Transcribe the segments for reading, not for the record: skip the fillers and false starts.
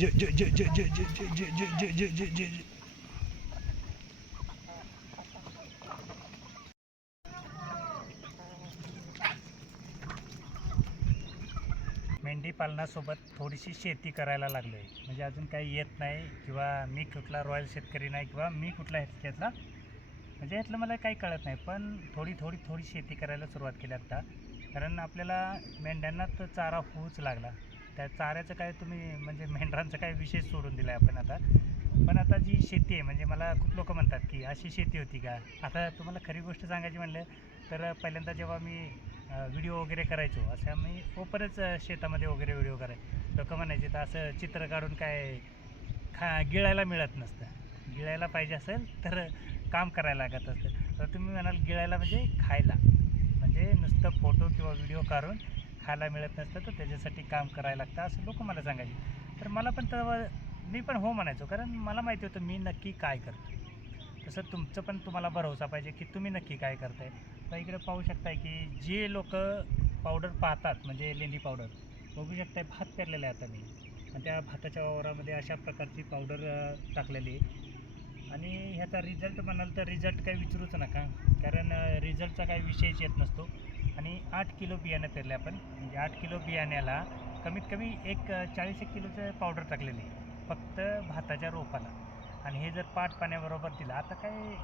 मेंढी पालनासोबत थोडीशी शेती करायला लागलो आहे. म्हणजे अजून काही येत नाही किंवा मी कुठला रॉयल शेतकरी नाही किंवा मी कुठला ह्यातला म्हणजे ह्यातलं मला काही कळत नाही, पण थोडी शेती करायला सुरुवात केली आत्ता. कारण आपल्याला मेंढ्यांना तर चारा होऊच लागला. त्या चाऱ्याचं काय तुम्ही म्हणजे मेंढरांचा काय विषय सोडून दिला आहे आपण आता. पण आता जी शेती आहे म्हणजे मला खूप लोक म्हणतात की अशी शेती होती का. आता तुम्हाला खरी गोष्ट सांगायची म्हणलं तर पहिल्यांदा जेव्हा मी व्हिडिओ वगैरे करायचो, असं मी ओपनच शेतामध्ये वगैरे व्हिडिओ करायचो. लोक म्हणायचे तर असं चित्र काढून काय गिळायला मिळत नसतं. गिळायला पाहिजे असेल तर काम करायला लागत असतं. तर तुम्ही म्हणाल गिळायला म्हणजे खायला, म्हणजे नुसतं फोटो किंवा व्हिडिओ काढून खायला मिळत नसतं, तर त्याच्यासाठी काम करायला लागतं असं लोक मला सांगायचे. तर मला पण तेव्हा मी पण हो म्हणायचो, कारण मला माहिती होतं मी नक्की काय करतो. तसं तुमचं पण तुम्हाला भरवसा पाहिजे की तुम्ही नक्की काय करताय. तर इकडे पाहू शकताय की जे लोक पावडर पाहतात म्हणजे लेंडी पावडर बघू शकताय. भात पेरलेला आहे आता मी, आणि त्या भाताच्या वावरामध्ये अशा प्रकारची पावडर टाकलेली आहे. आणि ह्याचा रिझल्ट म्हणाल तर रिझल्ट काही विचारूच नका, कारण रिझल्टचा काही विषयच येत नसतो. आणि 8 किलो बियाणं पेरले आपण, म्हणजे 8 किलो बियाण्याला कमीत कमी 40-1 किलोचं पावडर टाकलेली आहे फक्त भाताच्या रोपाला. आणि हे जर पाट पाण्याबरोबर दिलं, आता काय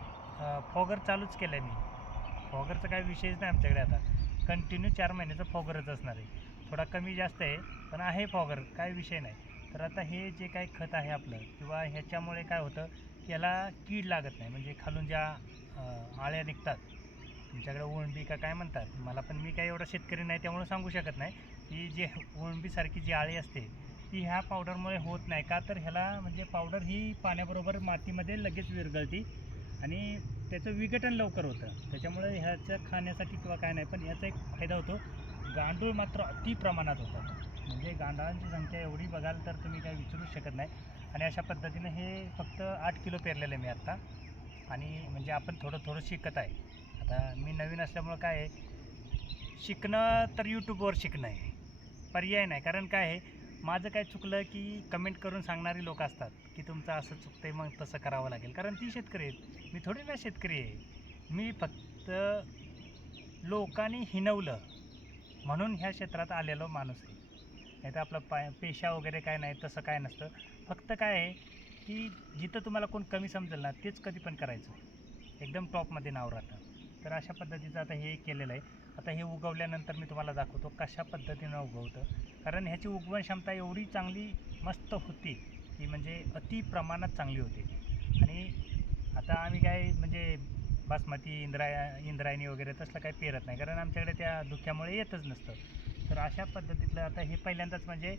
फॉगर चालूच केलं आहे मी. फॉगरचा काही विषयच नाही आमच्याकडे. आता कंटिन्यू 4 महिन्याचं फॉगरच असणार आहे. थोडा कमी जास्त आहे पण आहे फॉगर, काय विषय नाही. तर आता हे जे काही खत आहे आपलं, किंवा ह्याच्यामुळे काय होतं की याला कीड लागत नाही. म्हणजे खालून ज्या आळ्या निघतात, तुमच्याकडे ओळंबी का काय म्हणतात, मला पण मी काही एवढा शेतकरी नाही त्यामुळे सांगू शकत नाही, की जे ओळंबीसारखी जी आळी असते ती ह्या पावडरमुळे होत नाही का. तर ह्याला म्हणजे पावडर ही पाण्याबरोबर मातीमध्ये लगेच विरघळती आणि त्याचं विघटन लवकर होतं. त्याच्यामुळे ह्याचं खाण्यासाठी किंवा काय नाही, पण ह्याचा एक फायदा होतो, गांडूळ मात्र अति प्रमाणात होतात. म्हणजे गांडळांची संख्या एवढी बघाल तर तुम्ही काही विचारूच शकत नाही. आणि अशा पद्धतीनं हे फक्त 8 किलो पेरलेलं आहे मी आत्ता. आणि म्हणजे आपण थोडं शिकत आहे. आता मी नवीन असल्यामुळं काय आहे, शिकणं तर यूट्यूबवर शिकणं आहे, पर्याय नाही. कारण काय आहे, माझं काय चुकलं की कमेंट करून सांगणारी लोक असतात की तुमचं असं चुकतं आहे, मग तसं करावं लागेल. कारण ती शेतकरी आहेत, मी थोडी ना शेतकरी आहे. मी फक्त लोकांनी हिणवलं म्हणून ह्या क्षेत्रात आलेलो माणूस आहे. नाही तर आपला पेशा वगैरे काय नाही, तसं काय नसतं. फक्त काय आहे की जिथं तुम्हाला कोण कमी समजेल ना तेच कधी पण करायचं, एकदम टॉपमध्ये नाव राहतं. तर अशा पद्धतीचं आता हे केलेलं आहे. आता हे उगवल्यानंतर मी तुम्हाला दाखवतो कशा पद्धतीनं उगवतं. कारण ह्याची उगवण क्षमता एवढी चांगली मस्त होती की म्हणजे अति प्रमाणात चांगली होती. आणि आता आम्ही काय म्हणजे बासमती इंद्रायणी वगैरे तसलं काही पेरत नाही, कारण आमच्याकडे त्या धुक्यामुळे येतच नसतं. तर अशा पद्धतीतलं आता हे पहिल्यांदाच म्हणजे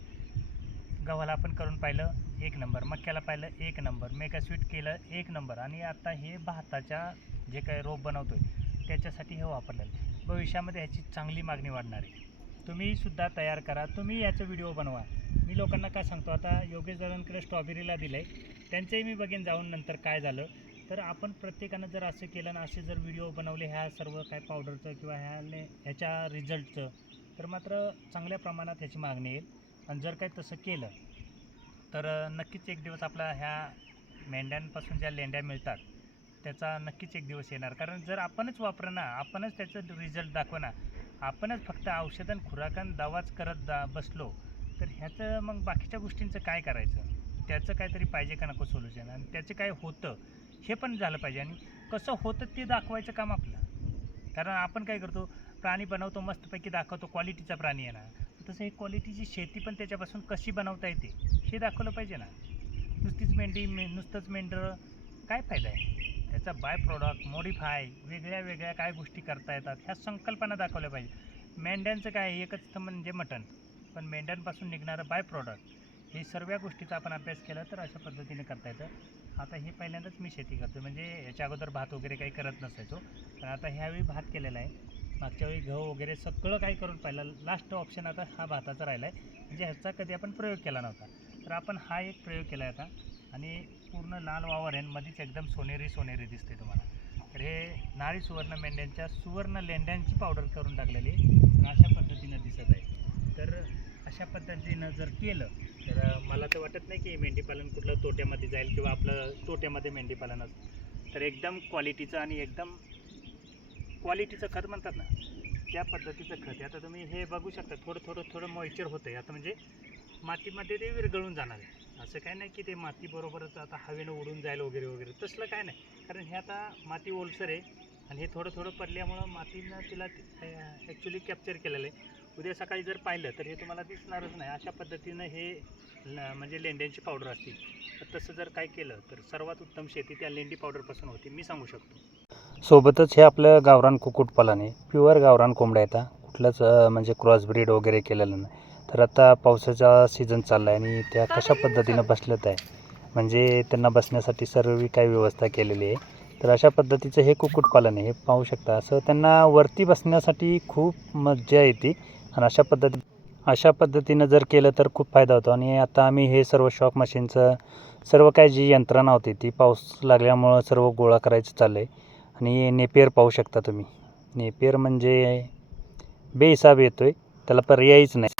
गव्हाला आपण करून पाहिलं 1 नंबर, मक्याला पाहिलं 1 नंबर, मेगा स्वीट केलं 1 नंबर, आणि आता हे भाताच्या जे काही रोप बनवतो आहे त्याच्यासाठी हे वापरलेलं. भविष्यामध्ये ह्याची चांगली मागणी वाढणार आहे. तुम्हीसुद्धा तयार करा, तुम्ही याचं व्हिडिओ बनवा. मी लोकांना काय सांगतो, आता योगेश दादांकडे स्ट्रॉबेरीला दिलं आहे, त्यांचंही मी बघेन जाऊन नंतर काय झालं. तर आपण प्रत्येकानं जर असं केलं ना, असे जर व्हिडिओ बनवले ह्या सर्व काय पावडरचं किंवा ह्याच्या रिझल्टचं, तर मात्र चांगल्या प्रमाणात ह्याची मागणी येईल. आणि जर काही तसं केलं तर नक्कीच एक दिवस आपला ह्या मेंढ्यांपासून ज्या लेंड्या मिळतात त्याचा नक्कीच एक दिवस येणार. कारण जर आपणच वापरणं, आपणच त्याचं रिझल्ट दाखवणं, आपणच फक्त औषधं खुराकन दवाच करत बसलो, तर ह्याचं मग बाकीच्या गोष्टींचं काय करायचं. त्याचं काहीतरी पाहिजे का नको सोल्युशन, आणि त्याचं काय होतं हे पण झालं पाहिजे, आणि कसं होतं ते दाखवायचं काम आपलं. कारण आपण काय करतो, प्राणी बनवतो, मस्तपैकी दाखवतो, क्वालिटीचा प्राणी आहे ना, तसं हे क्वालिटीची शेती पण त्याच्यापासून कशी बनवता येते हे दाखवलं पाहिजे ना. नुसतीच नुसतंच मेंढरं काय फायदा आहे. त्याचा बाय प्रोडक्ट मॉडिफाय वेगळ्या काय गोष्टी करता येतात ह्या संकल्पना दाखवल्या पाहिजे. मेंढ्यांचं काय एकच तर म्हणजे मटण, पण मेंढ्यांपासून निघणारं बाय प्रोडक्ट हे सर्व गोष्टीचा आपण अभ्यास केला तर अशा पद्धतीने करता येतं. आता हे पहिल्यांदाच मी शेती करतो, म्हणजे याच्या अगोदर भात वगैरे काही करत नसायचो, पण आता ह्यावेळी भात केलेला आहे. मागच्या वेळी गहू वगैरे सगळं काही करून पाहिलं. लास्ट ऑप्शन आता हा भाताचा राहिला आहे, म्हणजे ह्याचा कधी आपण प्रयोग केला नव्हता. तर आपण हा एक प्रयोग केला आहे आता, आणि पूर्ण लाल वावर आहे, मध्येच एकदम सोनेरी दिसते तुम्हाला. तर हे नारी सुवर्ण मेंढ्यांच्या सुवर्ण लेंड्यांची पावडर करून टाकलेली आणि अशा पद्धतीनं दिसत आहे. तर अशा पद्धतीनं जर केलं तर मला तर वाटत नाही की मेंढीपालन कुठलं तोट्यामध्ये जाईल किंवा आपलं तोट्यामध्ये मेंढीपालन असतं. तर एकदम क्वालिटीचं आणि एकदम क्वालिटीचं खत म्हणतात ना, त्या पद्धतीचं खत आहे. आता तुम्ही हे बघू शकता, थोडं मॉइश्चर होतं आहे. आता म्हणजे मातीमध्ये ते विरघळून जाणार आहे. असं काय नाही की ते मातीबरोबरच आता हवेनं उडून जाईल वगैरे वगैरे, तसलं काय नाही. कारण हे आता माती ओलसर आहे आणि हे थोडं पडल्यामुळं मातीनं तिला ॲक्च्युली कॅप्चर केलेलं आहे. उद्या सकाळी जर पाहिलं तर हे तुम्हाला दिसणारच नाही. अशा पद्धतीनं हे म्हणजे लेंड्यांची पावडर असते. तर तसं जर काय केलं तर सर्वात उत्तम शेती त्या लेंडी पावडरपासून होती, मी सांगू शकतो. सोबतच हे आपलं गावरान कुक्कुटपालन आहे. प्युअर गावरान कोंबड्या येतात, कुठलंच म्हणजे क्रॉस ब्रीड वगैरे केलेलं नाही. तर आता पावसाचा सीझन चालला आहे आणि त्या कशा पद्धतीनं बसलेत आहे, म्हणजे त्यांना बसण्यासाठी सर्व काही व्यवस्था केलेली आहे. तर अशा पद्धतीचं हे कुक्कुटपालन आहे. हे पाहू शकता, असं त्यांना वरती बसण्यासाठी खूप मजा येते आणि अशा पद्धतीनं जर केलं तर खूप फायदा होतो. आणि आता आम्ही हे सर्व शॉक मशीनचं सर्व काही जी यंत्रणा होती ती पाऊस लागल्यामुळं सर्व गोळा करायचं चाललं आहे. आणि नेपियर पाहू शकता तुम्ही. नेपियर म्हणजे बेहिसाब येतो आहे, त्याला पर्यायच नाही.